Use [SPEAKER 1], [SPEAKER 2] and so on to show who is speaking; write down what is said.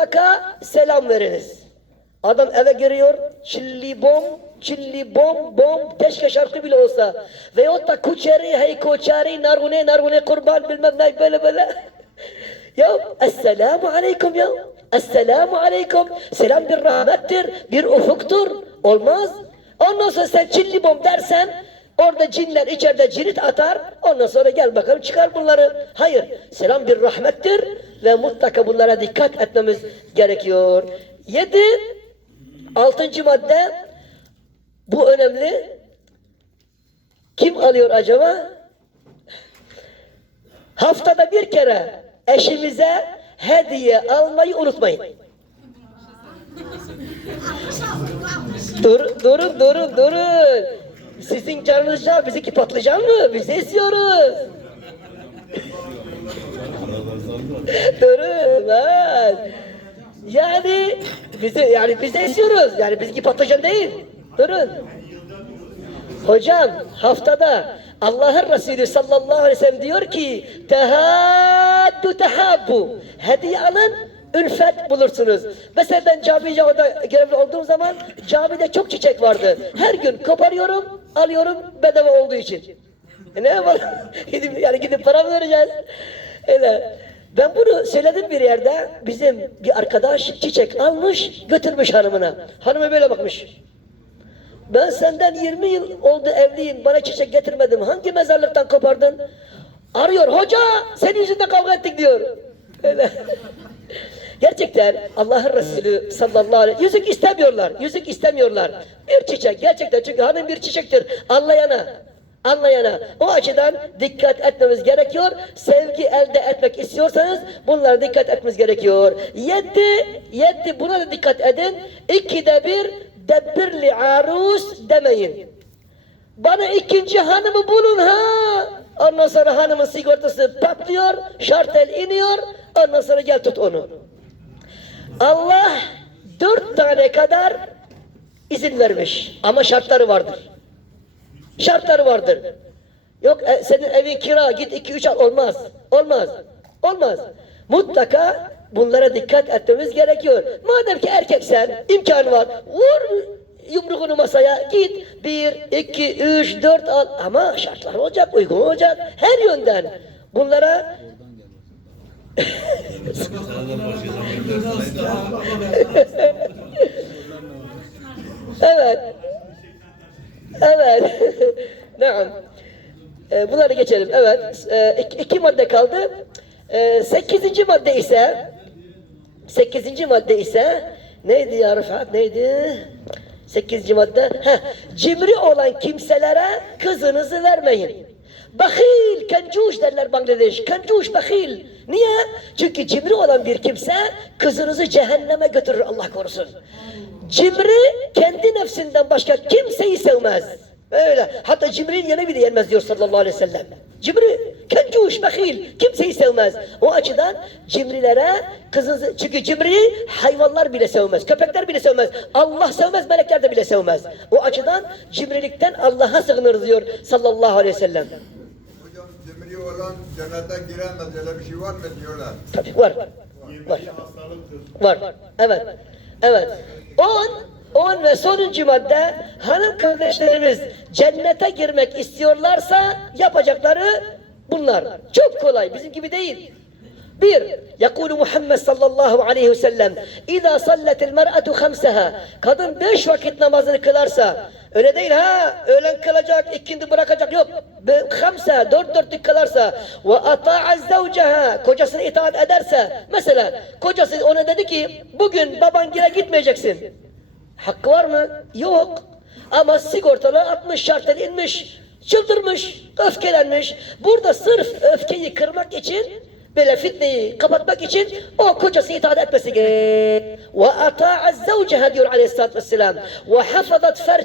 [SPEAKER 1] mutlaka selam veriniz. Adam eve giriyor, çilli bom, çilli bom, bom, keşke şarkı bile olsa. Veyahut da kuçeri, hey koçeri, nargune, nargune kurban bilmem ne böyle böyle. ya esselamu aleyküm ya. Esselamu aleyküm. Selam bir rahmettir, bir ufuktur. Olmaz. Ondan sonra sen çilli bom dersen Orada cinler içeride cirit atar. Ondan sonra gel bakalım çıkar bunları. Hayır. Selam bir rahmettir ve mutlaka bunlara dikkat etmemiz gerekiyor. Yedi. Altıncı madde. Bu önemli. Kim alıyor acaba? Haftada bir kere eşimize hediye almayı unutmayın. Dur, durun, durun, durun. Sizin canınız can, bizimki patlıcan mı? Biz istiyoruz. durun lan. Yani bizi yani biz de istiyoruz. Yani bizimki patlıcan değil. Durun. Hocam haftada Allah'ın Resulü sallallahu aleyhi ve sellem diyor ki tehaddu tehabbu hediye alın ülfet bulursunuz. Mesela ben camiye orada görevli olduğum zaman camide çok çiçek vardı. Her gün koparıyorum, alıyorum bedava olduğu için. E ne yapalım? Yani gidip para mı vereceğiz? Öyle. Ben bunu söyledim bir yerde. Bizim bir arkadaş çiçek almış, götürmüş hanımına. Hanıma böyle bakmış. Ben senden 20 yıl oldu evliyim. Bana çiçek getirmedin. Hangi mezarlıktan kopardın? Arıyor. Hoca senin yüzünden kavga ettik diyor. Öyle. Gerçekten Allah'ın Resulü sallallahu aleyhi ve yüzük istemiyorlar. Yüzük istemiyorlar. Bir çiçek gerçekten çünkü hanım bir çiçektir. Anlayana. Anlayana. O açıdan dikkat etmemiz gerekiyor. Sevgi elde etmek istiyorsanız bunlara dikkat etmemiz gerekiyor. Yedi, yedi buna da dikkat edin. İkide bir debbirli arus demeyin. Bana ikinci hanımı bulun ha. Ondan sonra hanımın sigortası patlıyor, şartel iniyor. Ondan sonra gel tut onu. Allah dört tane kadar izin vermiş. Ama şartları vardır. Şartları vardır. Yok e, senin evin kira git iki üç al olmaz. Olmaz. Olmaz. Mutlaka bunlara dikkat etmemiz gerekiyor. Madem ki erkeksen imkanı var vur yumruğunu masaya git bir iki üç dört al ama şartlar olacak uygun olacak her yönden bunlara evet evet Naam. Ee, bunları geçelim. Evet. Ee, iki, madde kaldı. Ee, sekizinci madde ise sekizinci madde ise neydi ya Rıfat? Neydi? Sekizinci madde. Heh, cimri olan kimselere kızınızı vermeyin. Bakil, kencuş derler Bangladeş. Kencuş, bakil. Niye? Çünkü cimri olan bir kimse kızınızı cehenneme götürür Allah korusun. Cimri kendi nefsinden başka kimseyi sevmez. Öyle. Hatta Cibril'in yanı bile yenmez diyor sallallahu aleyhi ve sellem. Cibri, kencuş, bakil, kimseyi sevmez. O açıdan cimrilere kızınızı, çünkü cimriyi hayvanlar bile sevmez, köpekler bile sevmez, Allah sevmez, melekler de bile sevmez. O açıdan cimrilikten Allah'a sığınırız diyor sallallahu aleyhi ve sellem.
[SPEAKER 2] Hocam cimri olan cennete giremez öyle bir şey var mı diyorlar.
[SPEAKER 1] Tabii var. Var. Var. Evet. Evet. On, on ve sonuncu madde hanım kardeşlerimiz cennete girmek istiyorlarsa yapacakları bunlar. Çok kolay. Bizim gibi değil. Bir, yakulu Muhammed sallallahu aleyhi ve sellem, İza salletil mer'atu hamseha, kadın beş vakit namazını kılarsa, öyle değil ha, öğlen kılacak, ikindi bırakacak, yok. Be, Hamseha, dört dörtlük kılarsa, ve ata'a zevceha, kocasına itaat ederse, mesela kocası ona dedi ki, bugün baban gire gitmeyeceksin. Hakkı var mı? Yok. Ama sigortalar atmış, şartlar inmiş çıldırmış, öfkelenmiş. Burada sırf öfkeyi kırmak için böyle fitneyi kapatmak için o kocası itaat etmesi gerekiyor. Ve ata'a zavceha diyor aleyhissalatü vesselam. Ve hafazat